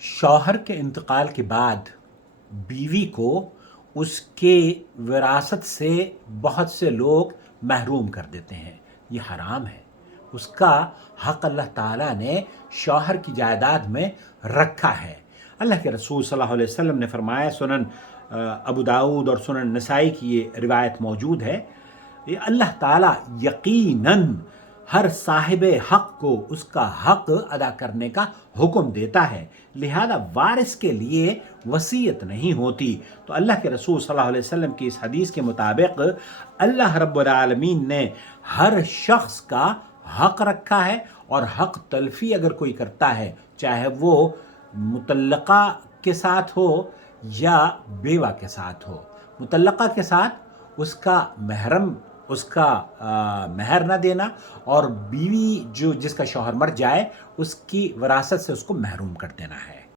شوہر کے انتقال کے بعد بیوی کو اس کے وراثت سے بہت سے لوگ محروم کر دیتے ہیں. یہ حرام ہے. اس کا حق اللہ تعالیٰ نے شوہر کی جائیداد میں رکھا ہے. اللہ کے رسول صلی اللہ علیہ وسلم نے فرمایا، سنن ابو داؤد اور سنن نسائی کی یہ روایت موجود ہے، یہ اللہ تعالیٰ یقیناً ہر صاحب حق کو اس کا حق ادا کرنے کا حکم دیتا ہے، لہذا وارث کے لیے وصیت نہیں ہوتی. تو اللہ کے رسول صلی اللہ علیہ وسلم کی اس حدیث کے مطابق اللہ رب العالمین نے ہر شخص کا حق رکھا ہے، اور حق تلفی اگر کوئی کرتا ہے، چاہے وہ مطلقہ کے ساتھ ہو یا بیوہ کے ساتھ ہو. مطلقہ کے ساتھ اس کا محرم، اس کا مہر نہ دینا، اور بیوی جس کا شوہر مر جائے اس کی وراثت سے اس کو محروم کر دینا ہے.